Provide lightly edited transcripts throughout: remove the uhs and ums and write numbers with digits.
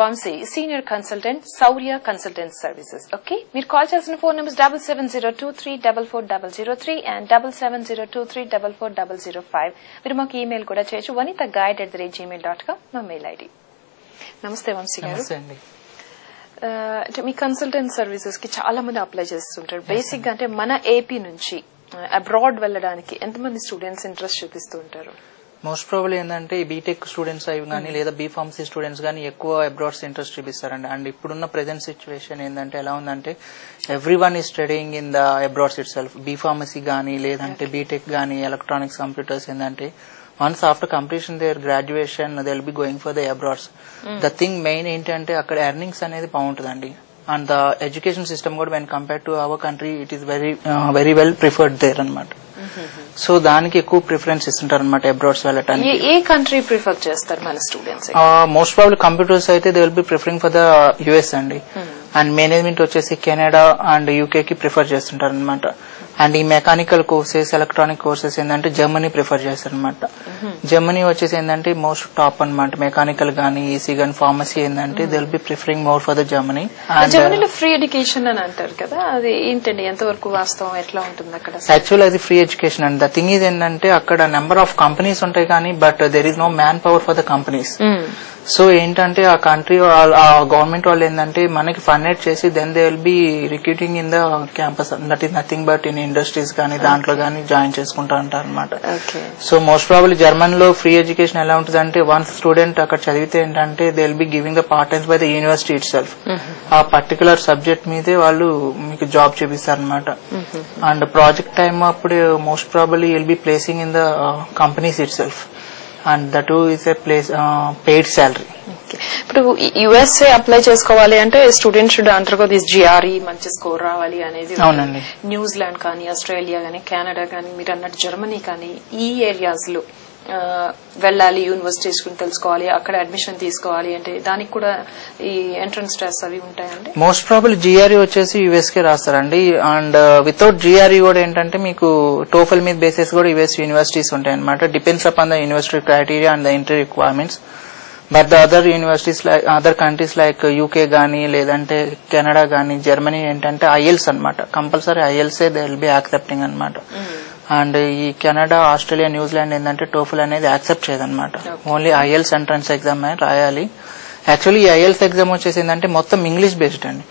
Vamsi, Senior Consultant, Saurya Consultant Services. Okay? Meer call chesina phone numbers 7702344003 and 7702344005. Meer maaku email kuda cheyochu vanithaguide@gmail.com మా mail ID. నమస్తే వంశీ గారు. నమస్తే అండి. అంటే మీ consultant services కి చాలా మంది అప్లై చేస్తుంటారు. బేసిక్ గా అంటే మన ఏపీ నుంచి అబ్రాడ్ వెళ్ళడానికి ఎంతమంది స్టూడెంట్స్ ఇంట్రెస్ట్ చూపిస్తూ ఉంటారు? మోస్ట్ ప్రాబబ్లీ ఏంటంటే బీటెక్ స్టూడెంట్స్ అవి కానీ లేదా బీఫార్మసీ స్టూడెంట్స్ కానీ ఎక్కువ అబ్రాడ్స్ ఇంట్రెస్ట్ చూపిస్తారండి. అండ్ ఇప్పుడున్న ప్రెసెంట్ సిచ్యువేషన్ ఏంటంటే ఎలా ఉందంటే ఎవ్రీ వన్ ఈ studying in the అబ్రాడ్స్ it self. B Pharmacy కానీ లేదంటే బీటెక్ కానీ ఎలక్ట్రానిక్స్ కంప్యూటర్స్ ఏంటంటే once after completion their graduation they'll be going for the abroads. The thing main ఏంటంటే అక్కడ ఎర్నింగ్స్ అనేది బాగుంటుందండి. అండ్ ద ఎడ్యుకేషన్ సిస్టమ్ కూడా when compare to our country it is very well preferred there అనమాట. So దానికి ఎక్కువ preference ఇస్తుంటారు అనమాట అబ్రాడ్స్ వెళ్ళటానికి. ఏ కంట్రీ ప్రిఫర్ చేస్తారు మన స్టూడెంట్స్? మోస్ట్ ప్రాబ్లీ కంప్యూటర్స్ అయితే they will B preferring for the US అండి. అండ్ మేనేజ్మెంట్ వచ్చేసి కెనడా అండ్ యూకే కి ప్రిఫర్ చేస్తుంటారు అనమాట. అండ్ ఈ మెకానికల్ కోర్సెస్ ఎలక్ట్రానిక్ కోర్సెస్ ఏంటంటే జర్మనీ ప్రిఫర్ చేస్తారు అనమాట. జర్మనీ వచ్చేసి ఏంటంటే మోస్ట్ టాప్ అనమాట. మెకానికల్ గానీ ఈసీ గానీ ఫార్మసీ ఏంటంటే they will B preferring more for the Germany. జర్మనీలో ఫ్రీ ఎడ్యుకేషన్ అని అంటారు కదా, అది ఏంటండి, ఎంతవరకు వాస్తవం, ఎట్లా ఉంటుంది అక్కడ? యాక్చువల్ అది ఫ్రీ ఎడ్యుకేషన్ అండి. ద థింగ్ ఈజ్ ఏంటంటే అక్కడ నెంబర్ ఆఫ్ కంపెనీస్ ఉంటాయి కానీ but there is no manpower for the companies. So ఏంటంటే ఆ కంట్రీ ఆ గవర్నమెంట్ వాళ్ళు ఏంటంటే మనకి ఫండెడ్ చేసి then they will be recruiting in the campus. That is nothing but in industries కానీ దాంట్లో కానీ జాయిన్ చేసుకుంటా ఉంటారు అనమాట. సో మోస్ట్ ప్రాబబ్లీ జర్మన్ లో ఫ్రీ ఎడ్యుకేషన్ ఎలా ఉంటుంది అంటే వన్స్ స్టూడెంట్ అక్కడ చదివితే ఏంటంటే they will be giving the part times by the university itself. ఆ పర్టికులర్ సబ్జెక్ట్ మీదే వాళ్ళు మీకు జాబ్ చేపిస్తారు అనమాట. అండ్ ప్రాజెక్ట్ టైమ్ అప్పుడు most probably will be placing in the companies it self. And that is a place paid salary. ఇప్పుడు USA apply చేసుకోవాలి అంటే student should undergo this GRE, మంచి స్కోర్ రావాలి అనేది. అవునండి. న్యూజిలాండ్ కానీ ఆస్ట్రేలియా కానీ కెనడా కానీ మీరు అన్నట్టు జర్మనీ కానీ ఈ ఏరియాస్ లో వెళ్ళాలి, యూనివర్సిటీస్ తెలుసుకోవాలి, అక్కడ అడ్మిషన్ తీసుకోవాలి అంటే దానికి కూడా ఈ ఎంట్రన్స్ టెస్ట్ అవి ఉంటాయండి. మోస్ట్ ప్రాబబ్లీ జిఆర్ఈ వచ్చేసి యుఎస్ కే రాస్తారండి. అండ్ వితౌట్ జిఆర్ఈ కూడా ఏంటంటే మీకు టోఫెల్ మీద బేసిస్ కూడా యుఎస్ యూనివర్సిటీస్ ఉంటాయి అనమాట. Depends upon the university criteria and the entry requirements. But the other universities like other countries like UK గానీ లేదంటే కెనడా గానీ జర్మనీ ఏంటంటే ఐఎల్స్ అనమాట. Compulsory IELTS they will be accepting అనమాట. అండ్ ఈ కెనడా ఆస్ట్రేలియా న్యూజిలాండ్ ఏంటంటే TOEFL అనేది accept చేయదనమాట. ఓన్లీ ఐఎల్స్ ఎంట్రన్స్ ఎగ్జామ్ రాయాలి. యాక్చువల్లీ ఈ ఐఎల్స్ ఎగ్జామ్ వచ్చేసి ఏంటంటే మొత్తం ఇంగ్లీష్ బేస్డ్ అండి.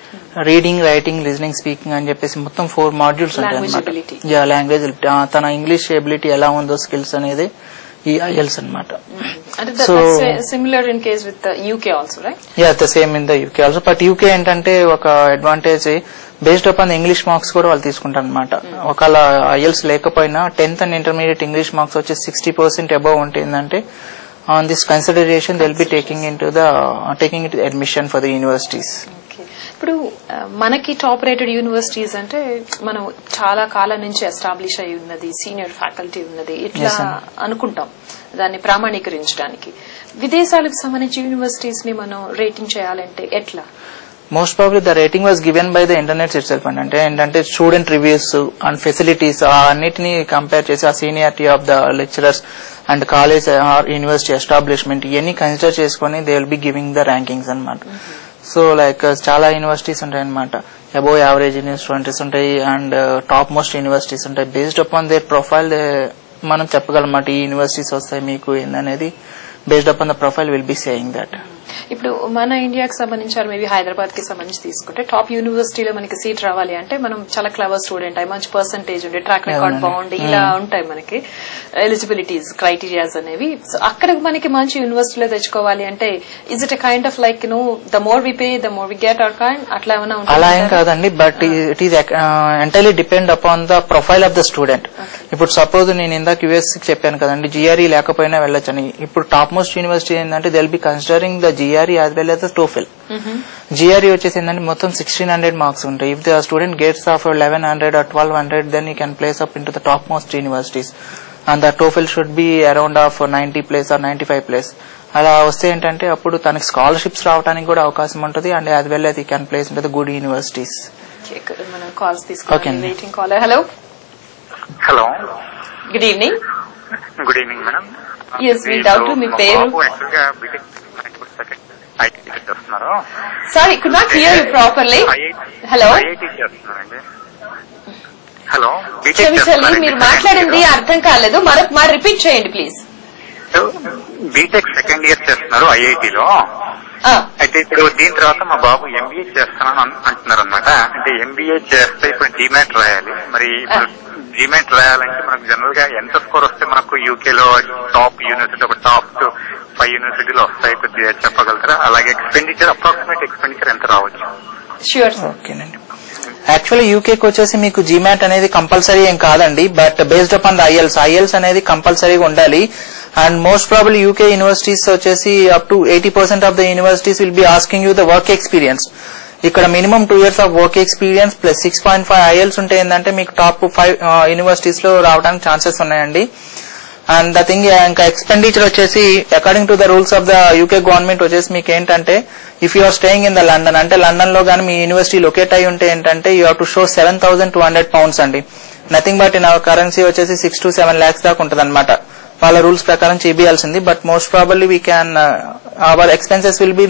రీడింగ్, రైటింగ్, లిజనింగ్, స్పీకింగ్ అని చెప్పేసి మొత్తం 4 మాడ్యూల్స్ ఉంటాయి అనమాట. లాంగ్వేజ్ తన ఇంగ్లీష్ ఎబిలిటీ ఎలా ఉందో స్కిల్స్ అనేది ఈ ఐఎల్స్ అనమాట. So similar in case with UK also, right? Yeah, the same in the UK also. But UK ఏంటంటే ఒక advantage based upon English marks కూడా వాళ్ళు తీసుకుంటారు అనమాట. ఒకవేళ ఐఎల్స్ లేకపోయినా 10th and intermediate English marks వచ్చి 60% అబౌవ్ ఉంటే ఏంటంటే on this consideration they will be taking it admission for the universities. ఇప్పుడు మనకి టాప్ రేటెడ్ యూనివర్సిటీస్ అంటే మనం చాలా కాలం నుంచి ఎస్టాబ్లిష్ అయి ఉన్నది, సీనియర్ ఫ్యాకల్టీ ఉన్నది, ఇట్లా అనుకుంటాం దాన్ని ప్రామాణీకరించడానికి. విదేశాలకు సంబంధించి యూనివర్సిటీస్ ని మనం రేటింగ్ చేయాలంటే ఎట్లా? Most probably the rating was given by the internet it self అంటే ఏంటంటే స్టూడెంట్ రివ్యూస్ అండ్ ఫెసిలిటీస్ అన్నిటిని కంపేర్ చేసి ఆ seniority of the lecturers and college are university establishment ఇవన్నీ కన్సిడర్ చేసుకుని they will be giving the rankings అనమాట. So like చాలా universities ఉంటాయి అనమాట. అబోవ్ యావరేజ్ యూనివర్సిటీస్ ఉంటాయి అండ్ టాప్ మోస్ట్ యూనివర్సిటీస్ ఉంటాయి. బేస్డ్ అపాన్ దేర్ ప్రొఫైల్ మనం చెప్పగలమాట ఈ యూనివర్సిటీస్ వస్తాయి మీకు ఏందనేది. Based upon the profile will be saying that. ఇప్పుడు మన ఇండియాకి సంబంధించి మేబీ హైదరాబాద్ కి సంబంధించి తీసుకుంటే టాప్ యూనివర్సిటీలో మనకి సీట్ రావాలి అంటే మనం చాలా క్లవర్ స్టూడెంట్ అయి, మంచి పర్సంటేజ్ ఉండే, ట్రాక్ రికార్డ్ బాగుండి, ఇలా ఉంటాయి మనకి ఎలిజిబిలిటీస్ క్రైటీరియాస్ అనేవి. సో అక్కడ మనకి మంచి యూనివర్సిటీలో తెచ్చుకోవాలి అంటే is it a kind of like the more we pay the more we get or kind అట్లా ఏమైనా ఉంటుంది? అలా ఏం కాదండి. But it is entirely depend upon the profile of the student. ఇప్పుడు సపోజ్ నేను ఇందాక యుఎస్ కి చెప్పాను కదండి జిఆర్ఈ లేకపోయినా వెళ్ళొచ్చని. ఇప్పుడు టాప్ మోస్ట్ యూనివర్సిటీ ఏంటంటే they will B considering the GRE as well as the TOEFL. GRE వచ్చేసి ఏంటంటే మొత్తం 1600 మార్క్స్ ఉంటాయి. If the student gets of 1100 or 1200 then he can place up into the top most universities and the TOEFL should be around of 90 plus or 95 plus. అలా వస్తే ఏంటంటే అప్పుడు తనకి scholarships రావడానికి కూడా అవకాశం ఉంటుంది and as well as he can place into the good universities. మనం కాల్స్ తీసుకుందాం. Waiting caller. Hello. Good evening. Good evening madam. yes మీ డౌట్, మీ పేరు? చేస్తున్నారు. Sorry, could not hear you properly. Hello, IIT చేస్తున్నారండి. హలో, క్షమించాలి, మీరు మాట్లాడింది అర్థం కాలేదు. మరి రిపీట్ చేయండి ప్లీజ్. బీటెక్ సెకండ్ ఇయర్ చేస్తున్నారు ఐఐటిలో. అయితే ఇప్పుడు దీని తర్వాత మా బాబు ఎంబీఏ చేస్తానని అంటున్నారు అనమాట. అంటే ఎంబీఏ చేస్తే ఇప్పుడు డిమాట్ రాయాలి. మరి ఇప్పుడు డిమాట్ రాయాలంటే మనకు జనరల్ గా ఎంత స్కోర్ వస్తే మనకు యూకేలో టాప్ యూనివర్సిటీ, ఒక టాప్ 5 యూనివర్సిటీలో వస్తాయి, కొద్దిగా చెప్పగలుగుతారా? అలాగే ఎక్స్పెండిచర్, అప్రాక్సిమేట్ ఎక్స్పెండిచర్ ఎంత రావచ్చు? ఓకేనండి. యాక్చువల్లీ యూకేకి వచ్చేసి మీకు జీమాట్ అనేది కంపల్సరీ ఏం కాదండి, but based upon the IELTS అనేది కంపల్సరీగా ఉండాలి. And most probably UK universities వచ్చేసి up to 80% of the universities will be asking you the work experience. ఇక్కడ minimum 2 years of work experience plus 6.5 IELTS ఉంటే ఏంటంటే మీకు టాప్ 5 యూనివర్సిటీస్ లో రావడానికి ఛాన్సెస్ ఉన్నాయండి. అండ్ ద థింగ్ ఇంకా ఎక్స్పెండిచర్ వచ్చేసి according to the rules of the UK government వచ్చేసి మీకు ఏంటంటే if you are staying in the London, అంటే లండన్ లో గానీ మీ యూనివర్సిటీ లొకేట్ అయి ఉంటే ఏంటంటే you have to show 7,200 pounds అండి. Nothing but in our currency వచ్చేసి 6 to 7 lakhs దాకా ఉంటుంది అనమాట. వాళ్ళ రూల్స్ ప్రకారం చేయాల్సింది. But most probably we can our expenses will be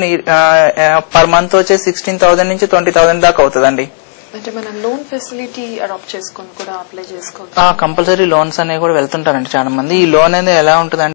per month వచ్చేసి 16,000 నుంచి 20,000 దాకా అవుతుందండి. అంటే మనం లోన్ ఫెసిలిటీ అడాప్ట్ చేసుకొని కూడా అప్లై చేసుకోవచ్చు. కంపల్సరీ లోన్స్ అనేవి కూడా వెళ్తుంటారండి చాలా మంది. ఈ లోన్ అనేది ఎలా ఉంటుంది